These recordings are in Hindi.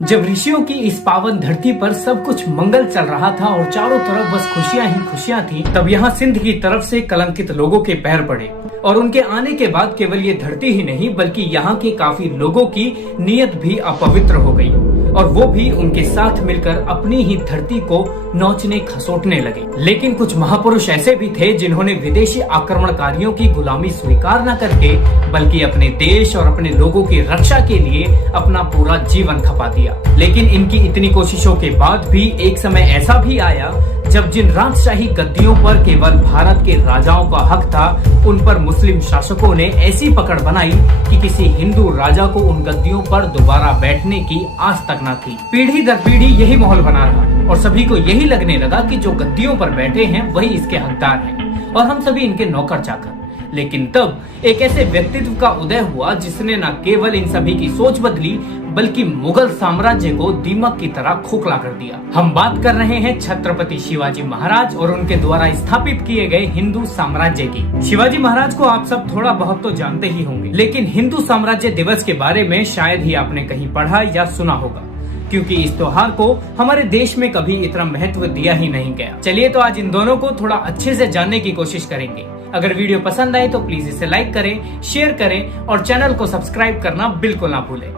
जब ऋषियों की इस पावन धरती पर सब कुछ मंगल चल रहा था और चारों तरफ बस खुशियां ही खुशियां थी, तब यहाँ सिंध की तरफ से कलंकित लोगों के पैर पड़े और उनके आने के बाद केवल ये धरती ही नहीं बल्कि यहाँ के काफी लोगों की नीयत भी अपवित्र हो गई और वो भी उनके साथ मिलकर अपनी ही धरती को नोचने खसोटने लगे। लेकिन कुछ महापुरुष ऐसे भी थे जिन्होंने विदेशी आक्रमणकारियों की गुलामी स्वीकार न करके बल्कि अपने देश और अपने लोगों की रक्षा के लिए अपना पूरा जीवन खपा दिया। लेकिन इनकी इतनी कोशिशों के बाद भी एक समय ऐसा भी आया जब जिन राजशाही गद्दियों पर केवल भारत के राजाओं का हक था, उन पर मुस्लिम शासकों ने ऐसी पकड़ बनाई कि किसी हिंदू राजा को उन गद्दियों पर दोबारा बैठने की आस तक न थी। पीढ़ी दर पीढ़ी यही माहौल बना रहा और सभी को यही लगने लगा कि जो गद्दियों पर बैठे हैं वही इसके हकदार हैं और हम सभी इनके नौकर चाकर। लेकिन तब एक ऐसे व्यक्तित्व का उदय हुआ जिसने न केवल इन सभी की सोच बदली बल्कि मुगल साम्राज्य को दीमक की तरह खोखला कर दिया। हम बात कर रहे हैं छत्रपति शिवाजी महाराज और उनके द्वारा स्थापित किए गए हिंदू साम्राज्य की। शिवाजी महाराज को आप सब थोड़ा बहुत तो जानते ही होंगे, लेकिन हिंदू साम्राज्य दिवस के बारे में शायद ही आपने कहीं पढ़ा या सुना होगा, क्योंकि इस त्योहार को हमारे देश में कभी इतना महत्व दिया ही नहीं गया। चलिए तो आज इन दोनों को थोड़ा अच्छे से जानने की कोशिश करेंगे। अगर वीडियो पसंद आए तो प्लीज इसे लाइक करें, शेयर करें और चैनल को सब्सक्राइब करना बिल्कुल ना भूलें।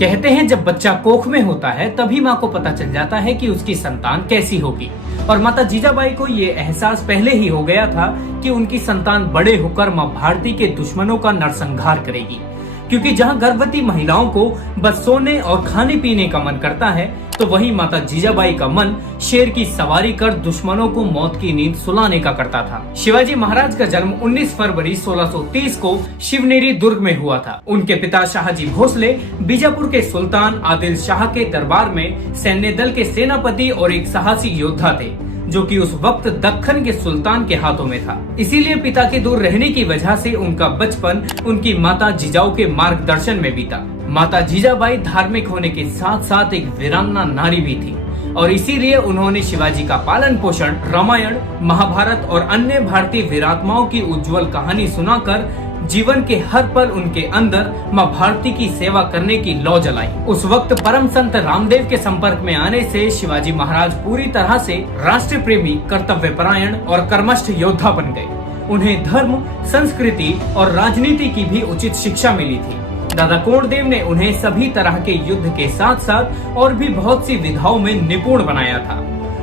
कहते हैं जब बच्चा कोख में होता है तभी माँ को पता चल जाता है कि उसकी संतान कैसी होगी, और माता जीजाबाई को ये एहसास पहले ही हो गया था कि उनकी संतान बड़े होकर माँ भारती के दुश्मनों का नरसंहार करेगी। क्योंकि जहाँ गर्भवती महिलाओं को बस सोने और खाने पीने का मन करता है, तो वहीं माता जीजाबाई का मन शेर की सवारी कर दुश्मनों को मौत की नींद सुलाने का करता था। शिवाजी महाराज का जन्म 19 फरवरी 1630 को शिवनेरी दुर्ग में हुआ था। उनके पिता शाहजी भोसले बीजापुर के सुल्तान आदिल शाह के दरबार में सैन्य दल के सेनापति और एक साहसी योद्धा थे, जो कि उस वक्त दक्खन के सुल्तान के हाथों में था। इसीलिए पिता के दूर रहने की वजह से उनका बचपन उनकी माता जीजाऊ के मार्गदर्शन में बीता। माता जीजाबाई धार्मिक होने के साथ साथ एक वीरांगना नारी भी थी और इसीलिए उन्होंने शिवाजी का पालन पोषण रामायण, महाभारत और अन्य भारतीय वीरात्माओं की उज्जवल कहानी सुनाकर जीवन के हर पल उनके अंदर माँ भारती की सेवा करने की लौ जलाई। उस वक्त परम संत रामदेव के संपर्क में आने से शिवाजी महाराज पूरी तरह से राष्ट्र प्रेमी, कर्तव्यपरायण और कर्मठ योद्धा बन गए। उन्हें धर्म, संस्कृति और राजनीति की भी उचित शिक्षा मिली थी। दादा कोंडदेव ने उन्हें सभी तरह के युद्ध के साथ साथ और भी बहुत सी विधाओं में निपुण बनाया था।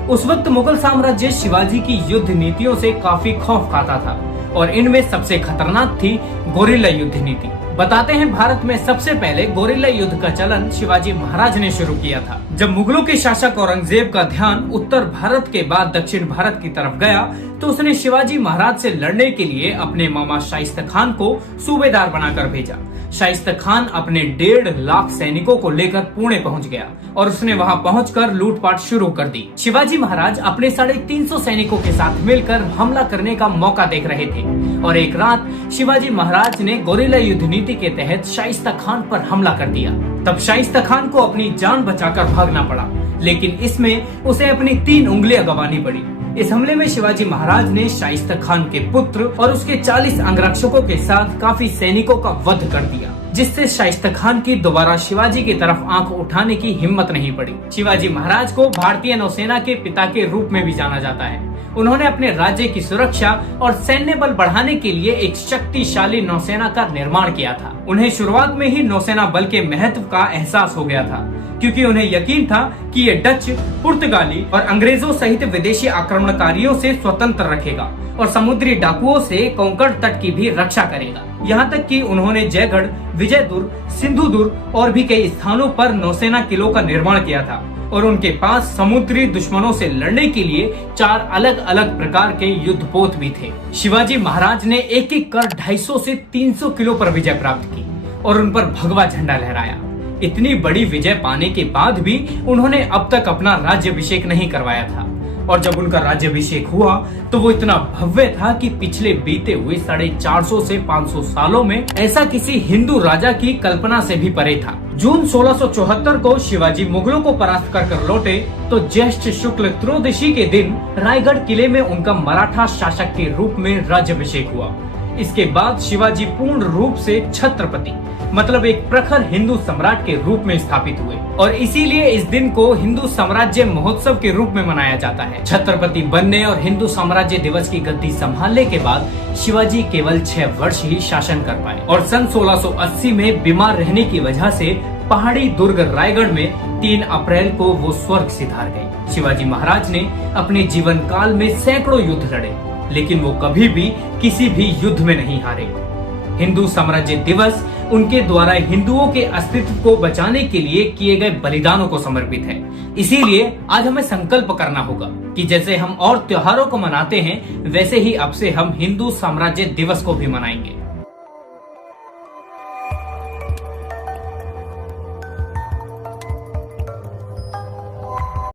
उस वक्त मुगल साम्राज्य शिवाजी की युद्ध नीतियों से काफी खौफ खाता था और इनमें सबसे खतरनाक थी गोरिल्ला युद्ध नीति। बताते हैं भारत में सबसे पहले गोरिल्ला युद्ध का चलन शिवाजी महाराज ने शुरू किया था। जब मुगलों के शासक औरंगजेब का ध्यान उत्तर भारत के बाद दक्षिण भारत की तरफ गया, तो उसने शिवाजी महाराज से लड़ने के लिए अपने मामा शाइस्ता खान को सूबेदार बनाकर भेजा। शाइस्ता खान अपने 1.5 लाख सैनिकों को लेकर पुणे पहुंच गया और उसने वहां पहुंचकर लूटपाट शुरू कर दी। शिवाजी महाराज अपने 350 सैनिकों के साथ मिलकर हमला करने का मौका देख रहे थे और एक रात शिवाजी महाराज ने गोरिल्ला युद्ध नीति के तहत शाइस्ता खान पर हमला कर दिया। तब शाइस्ता खान को अपनी जान बचाकर भागना पड़ा, लेकिन इसमें उसे अपनी 3 उंगलियां गंवानी पड़ी। इस हमले में शिवाजी महाराज ने शाइस्ता खान के पुत्र और उसके 40 अंगरक्षकों के साथ काफी सैनिकों का वध कर दिया, जिससे शाइस्ता खान की दोबारा शिवाजी की तरफ आंख उठाने की हिम्मत नहीं पड़ी। शिवाजी महाराज को भारतीय नौसेना के पिता के रूप में भी जाना जाता है। उन्होंने अपने राज्य की सुरक्षा और सैन्य बल बढ़ाने के लिए एक शक्तिशाली नौसेना का निर्माण किया था। उन्हें शुरुआत में ही नौसेना बल के महत्व का एहसास हो गया था, क्योंकि उन्हें यकीन था कि ये डच, पुर्तगाली और अंग्रेजों सहित विदेशी आक्रमणकारियों से स्वतंत्र रखेगा और समुद्री डाकुओं से कोंकण तट की भी रक्षा करेगा। यहाँ तक कि उन्होंने जयगढ़, विजयदुर्ग, सिंधुदुर्ग और भी कई स्थानों पर नौसेना किलों का निर्माण किया था और उनके पास समुद्री दुश्मनों से लड़ने के लिए 4 अलग अलग प्रकार के युद्धपोत भी थे। शिवाजी महाराज ने एक एक कर 250 से 300 किलो पर विजय प्राप्त की और उन पर भगवा झंडा लहराया। इतनी बड़ी विजय पाने के बाद भी उन्होंने अब तक अपना राज्याभिषेक नहीं करवाया था और जब उनका राज्याभिषेक हुआ तो वो इतना भव्य था कि पिछले बीते हुए 450 से 500 सालों में ऐसा किसी हिंदू राजा की कल्पना से भी परे था। जून 1674 को शिवाजी मुगलों को परास्त कर लौटे तो ज्येष्ठ शुक्ल त्रयोदशी के दिन रायगढ़ किले में उनका मराठा शासक के रूप में राज्याभिषेक हुआ। इसके बाद शिवाजी पूर्ण रूप से छत्रपति मतलब एक प्रखर हिंदू सम्राट के रूप में स्थापित हुए और इसीलिए इस दिन को हिंदू साम्राज्य महोत्सव के रूप में मनाया जाता है। छत्रपति बनने और हिंदू साम्राज्य दिवस की गद्दी संभालने के बाद शिवाजी केवल 6 वर्ष ही शासन कर पाए और सन 1680 में बीमार रहने की वजह से पहाड़ी दुर्ग रायगढ़ में 3 अप्रैल को वो स्वर्ग सिधार गए। शिवाजी महाराज ने अपने जीवन काल में सैकड़ों युद्ध लड़े, लेकिन वो कभी भी किसी भी युद्ध में नहीं हारे। हिंदू साम्राज्य दिवस उनके द्वारा हिंदुओं के अस्तित्व को बचाने के लिए किए गए बलिदानों को समर्पित है। इसीलिए आज हमें संकल्प करना होगा कि जैसे हम और त्योहारों को मनाते हैं, वैसे ही अब से हम हिंदू साम्राज्य दिवस को भी मनाएंगे।